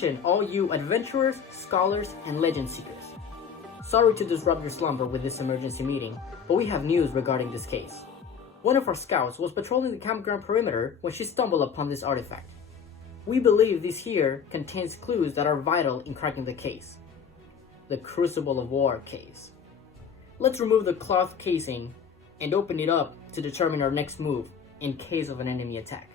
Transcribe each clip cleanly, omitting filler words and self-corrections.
Attention all you adventurers, scholars, and legend seekers. Sorry to disrupt your slumber with this emergency meeting, but we have news regarding this case. One of our scouts was patrolling the campground perimeter when she stumbled upon this artifact. We believe this here contains clues that are vital in cracking the case. The Crucible of War case. Let's remove the cloth casing and open it up to determine our next move in case of an enemy attack.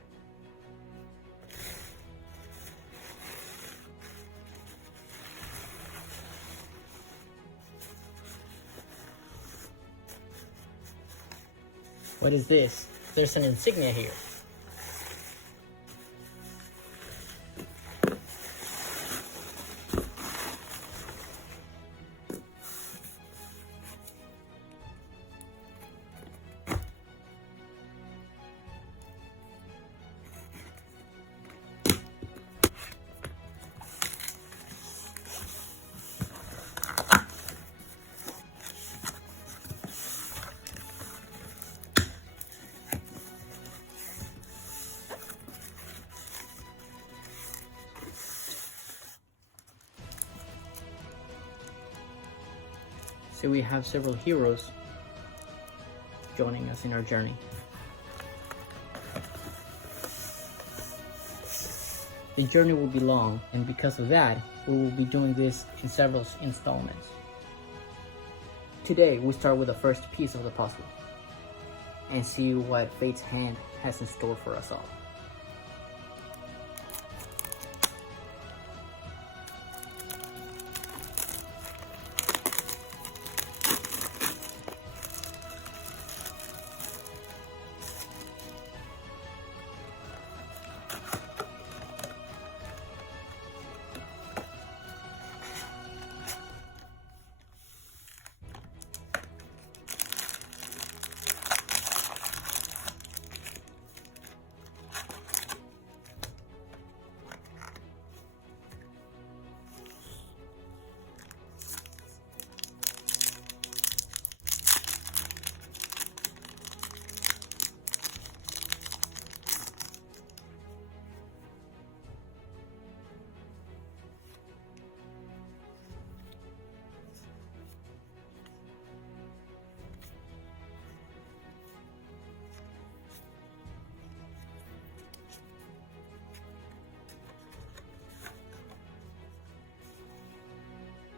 What is this? There's an insignia here. So we have several heroes joining us in our journey. The journey will be long, and because of that, we will be doing this in several installments. Today, we start with the first piece of the puzzle and see what Fate's hand has in store for us all.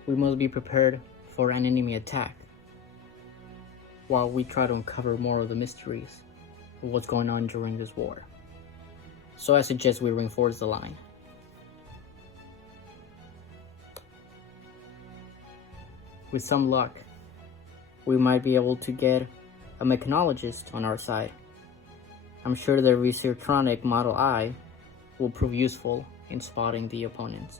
We must be prepared for an enemy attack while we try to uncover more of the mysteries of what's going on during this war. So I suggest we reinforce the line. With some luck, we might be able to get a mechanologist on our side. I'm sure the Researtronic Model I will prove useful in spotting the opponents.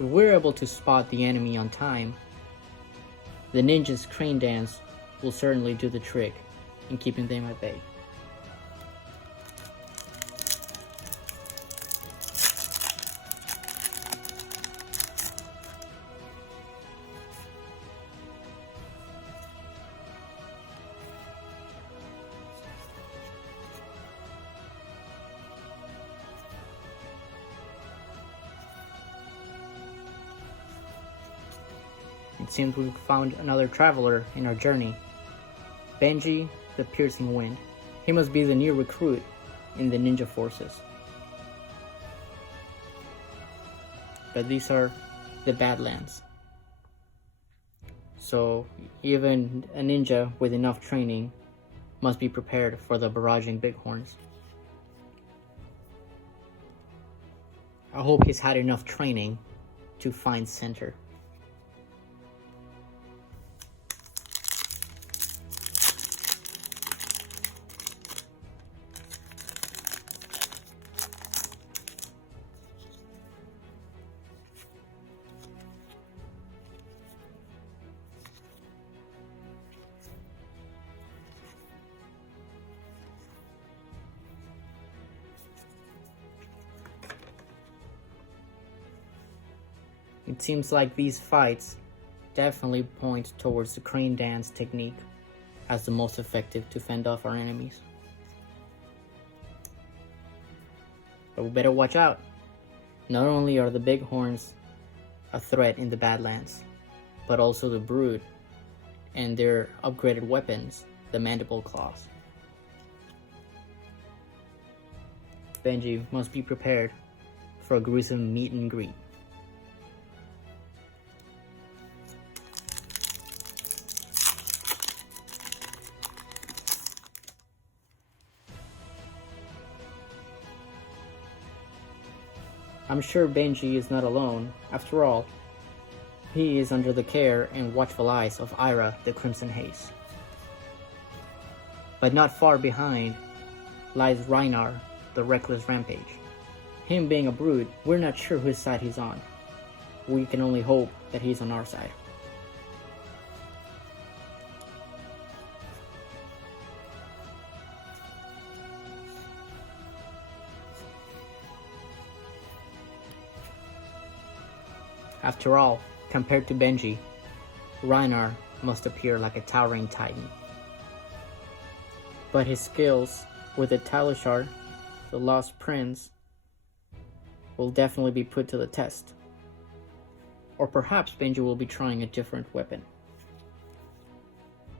If we're able to spot the enemy on time, the ninja's crane dance will certainly do the trick in keeping them at bay. It seems we've found another traveler in our journey. Benji, the Piercing Wind. He must be the new recruit in the ninja forces. But these are the Badlands. So even a ninja with enough training must be prepared for the barraging bighorns. I hope he's had enough training to find center. It seems like these fights definitely point towards the crane dance technique as the most effective to fend off our enemies. But we better watch out. Not only are the bighorns a threat in the Badlands, but also the Brood and their upgraded weapons, the mandible claws. Benji must be prepared for a gruesome meet and greet. I'm sure Benji is not alone. After all, he is under the care and watchful eyes of Ira the Crimson Haze. But not far behind lies Reinar the Reckless Rampage. Him being a Brood, we're not sure whose side he's on. We can only hope that he's on our side. After all, compared to Benji, Reinar must appear like a towering titan. But his skills with the Talishar, the Lost Prince, will definitely be put to the test. Or perhaps Benji will be trying a different weapon.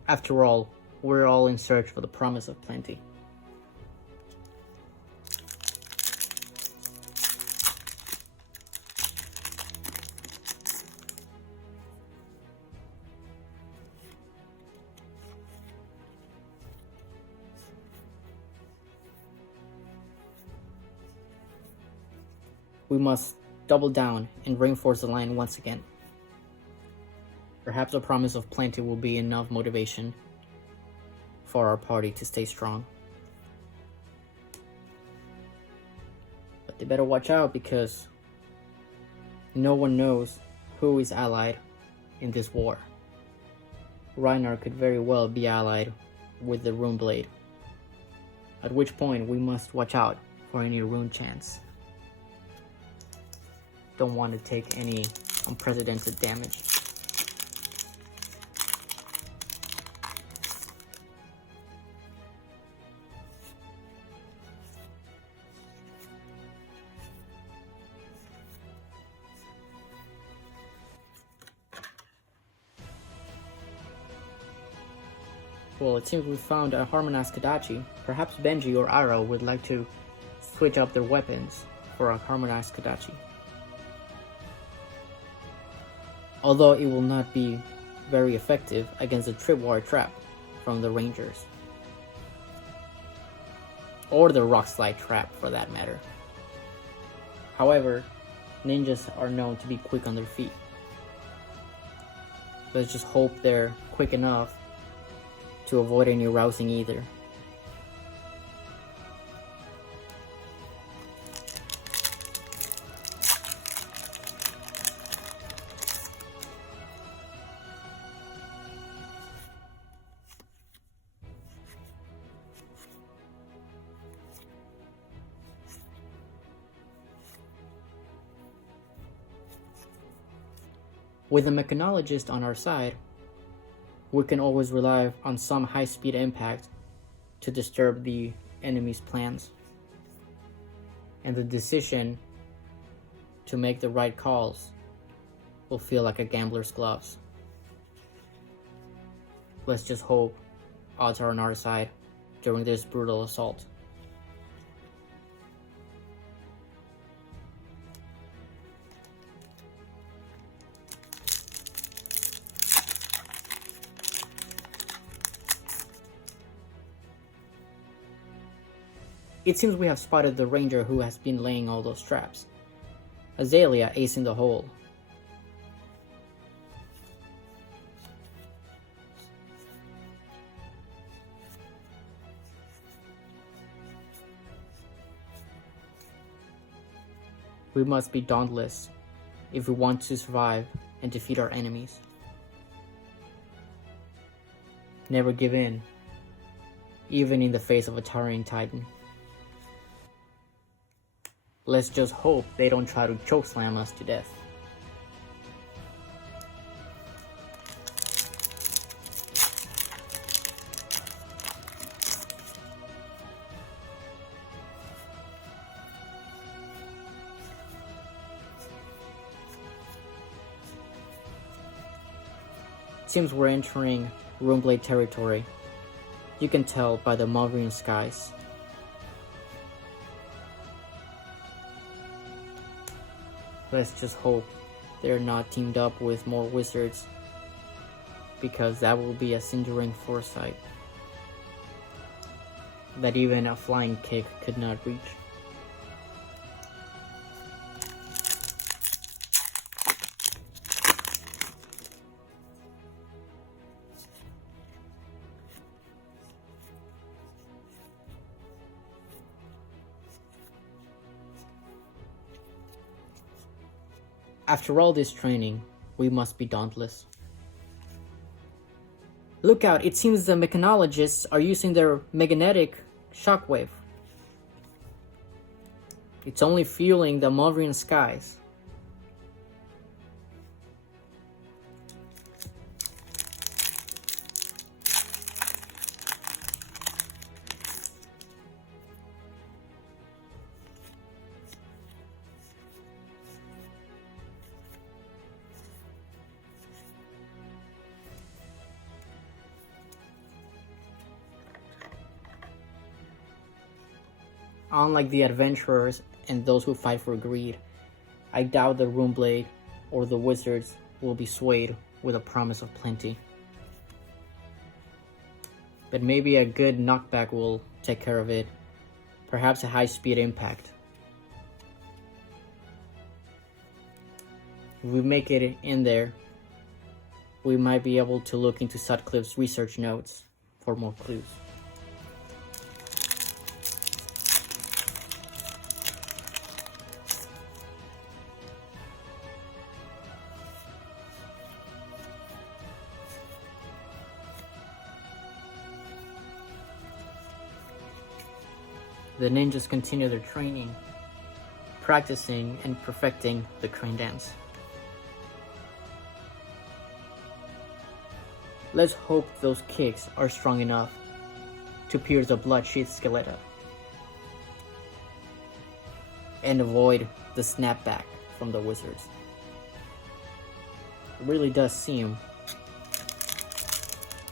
After all, we're all in search for the promise of plenty. We must double down and reinforce the line once again. Perhaps a promise of plenty will be enough motivation for our party to stay strong. But they better watch out because no one knows who is allied in this war. Reinar could very well be allied with the Rune Blade, at which point we must watch out for any rune chance. Don't want to take any unprecedented damage. Well, it seems we found a harmonized Kadachi. Perhaps Benji or Ira would like to switch up their weapons for a harmonized Kadachi. Although it will not be very effective against the Tripwire Trap from the Rangers. Or the Rock Slide Trap for that matter. However, ninjas are known to be quick on their feet. Let's just hope they're quick enough to avoid any rousing either. With a mechanologist on our side, we can always rely on some high-speed impact to disturb the enemy's plans. And the decision to make the right calls will feel like a gambler's gloves. Let's just hope odds are on our side during this brutal assault. It seems we have spotted the ranger who has been laying all those traps. Azalea acing the hole. We must be dauntless if we want to survive and defeat our enemies. Never give in, even in the face of a towering titan. Let's just hope they don't try to chokeslam us to death. Seems we're entering Runeblade territory. You can tell by the Malverian skies. Let's just hope they're not teamed up with more wizards, because that will be a cindering foresight that even a flying kick could not reach. After all this training, we must be dauntless. Look out, it seems the mechanologists are using their magnetic shockwave. It's only fueling the Malverian skies. Unlike the adventurers and those who fight for greed, I doubt the Runeblade or the wizards will be swayed with a promise of plenty. But maybe a good knockback will take care of it. Perhaps a high-speed impact. If we make it in there, we might be able to look into Sutcliffe's research notes for more clues. The ninjas continue their training, practicing and perfecting the crane dance. Let's hope those kicks are strong enough to pierce the blood-sheathed skeleton and avoid the snapback from the wizards. It really does seem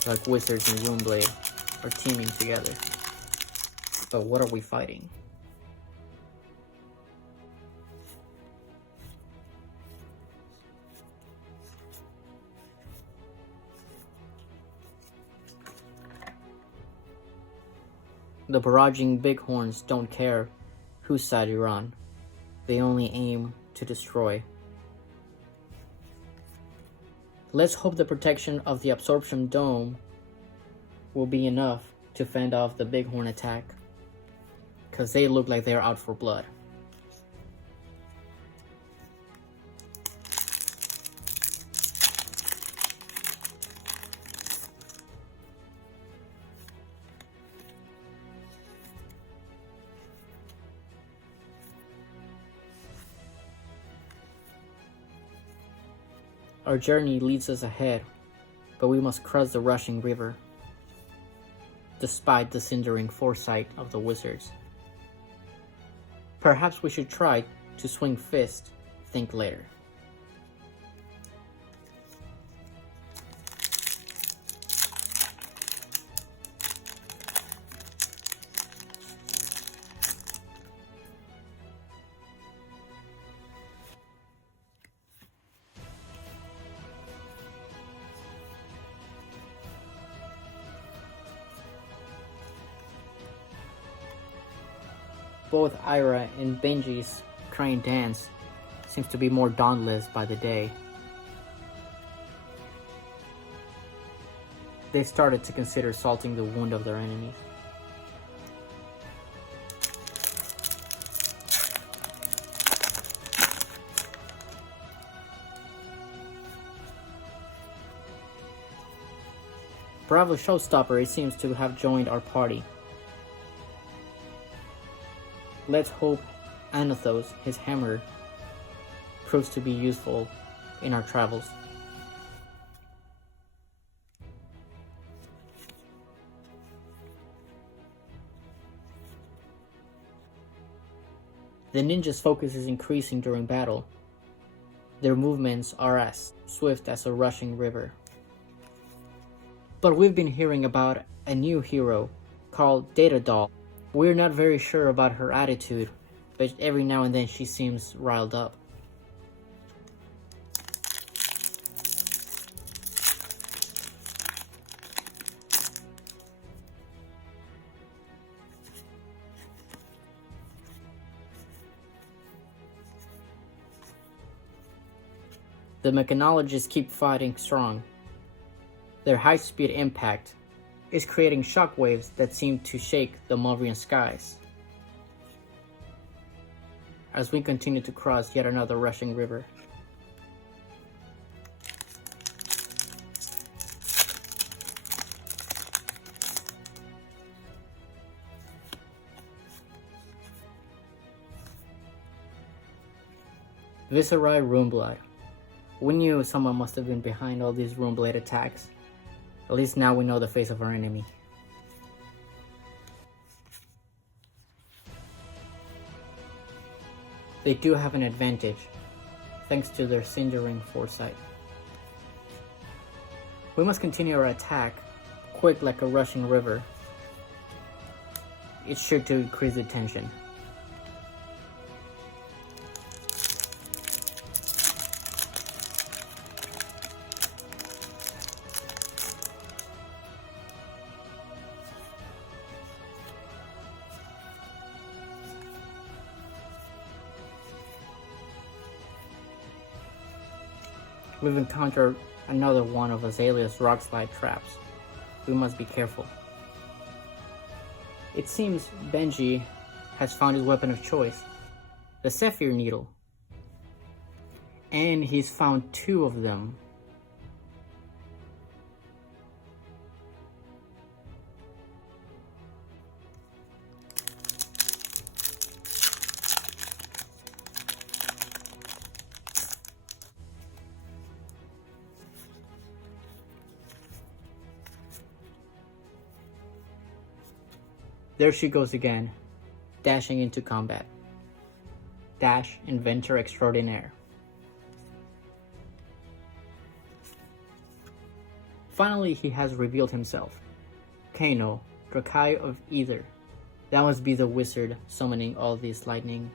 like wizards and Runeblade are teaming together. But what are we fighting? The barraging bighorns don't care whose side you're on. They only aim to destroy. Let's hope the protection of the absorption dome will be enough to fend off the bighorn attack, because they look like they're out for blood. Our journey leads us ahead, but we must cross the rushing river, despite the cindering foresight of the wizards. Perhaps we should try to swing fist, think later. Both Ira and Benji's crane dance seems to be more dauntless by the day. They started to consider salting the wound of their enemies. Bravo Showstopper, it seems to have joined our party. Let's hope Anathos, his hammer, proves to be useful in our travels. The ninjas' focus is increasing during battle. Their movements are as swift as a rushing river. But we've been hearing about a new hero called Data Doll. We're not very sure about her attitude, but every now and then she seems riled up. The mechanologists keep fighting strong. Their high-speed impact is creating shockwaves that seem to shake the Mulrian skies. As we continue to cross yet another rushing river. Viscerai Runeblood. We knew someone must have been behind all these Runeblade attacks. At least now we know the face of our enemy. They do have an advantage, thanks to their Cindering foresight. We must continue our attack, quick like a rushing river. It's sure to increase the tension. We've encountered another one of Azalea's rockslide traps. We must be careful. It seems Benji has found his weapon of choice, the Sapphire Needle. And he's found two of them. There she goes again, dashing into combat. Dash, inventor extraordinaire. Finally, he has revealed himself. Kano, Drakai of Ether. That must be the wizard summoning all this lightning.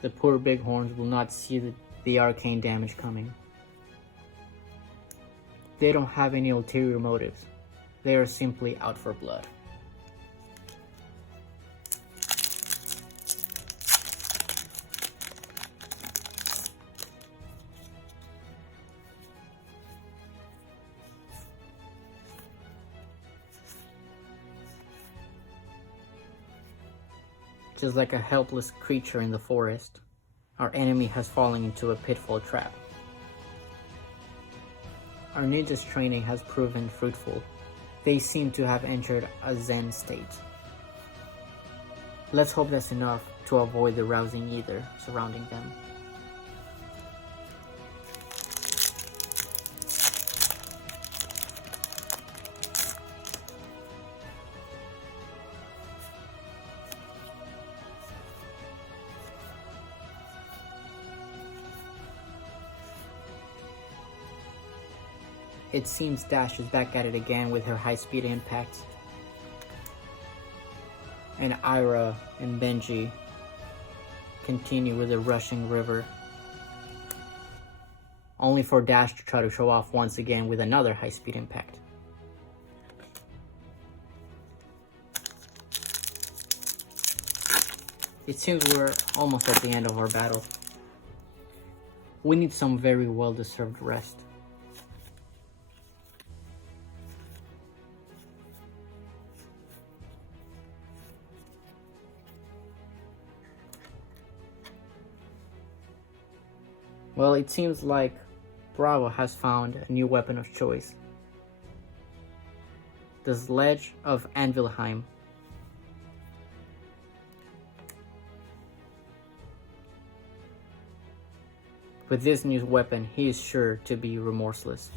The poor bighorns will not see the arcane damage coming. They don't have any ulterior motives. They are simply out for blood. Just like a helpless creature in the forest, our enemy has fallen into a pitfall trap. Our ninja's training has proven fruitful. They seem to have entered a Zen state. Let's hope that's enough to avoid the rousing ether surrounding them. It seems Dash is back at it again with her high-speed impacts. And Ira and Benji continue with the rushing river. Only for Dash to try to show off once again with another high-speed impact. It seems we're almost at the end of our battle. We need some very well-deserved rest. Well, it seems like Bravo has found a new weapon of choice. The Sledge of Anvilheim. With this new weapon, he is sure to be remorseless.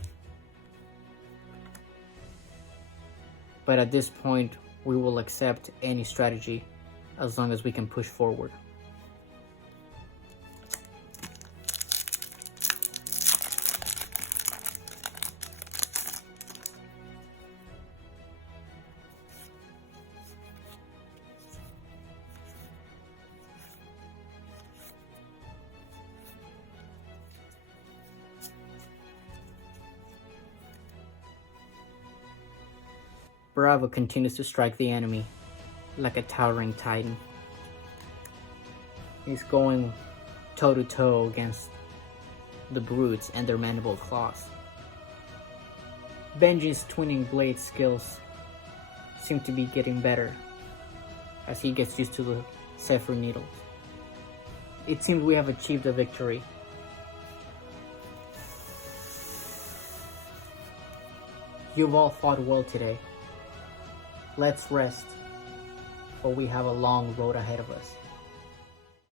But at this point, we will accept any strategy as long as we can push forward. Bravo continues to strike the enemy like a towering titan. He's going toe-to-toe against the brutes and their mandible claws. Benji's twinning blade skills seem to be getting better as he gets used to the Zephyr needles. It seems we have achieved a victory. You've all fought well today. Let's rest, for we have a long road ahead of us.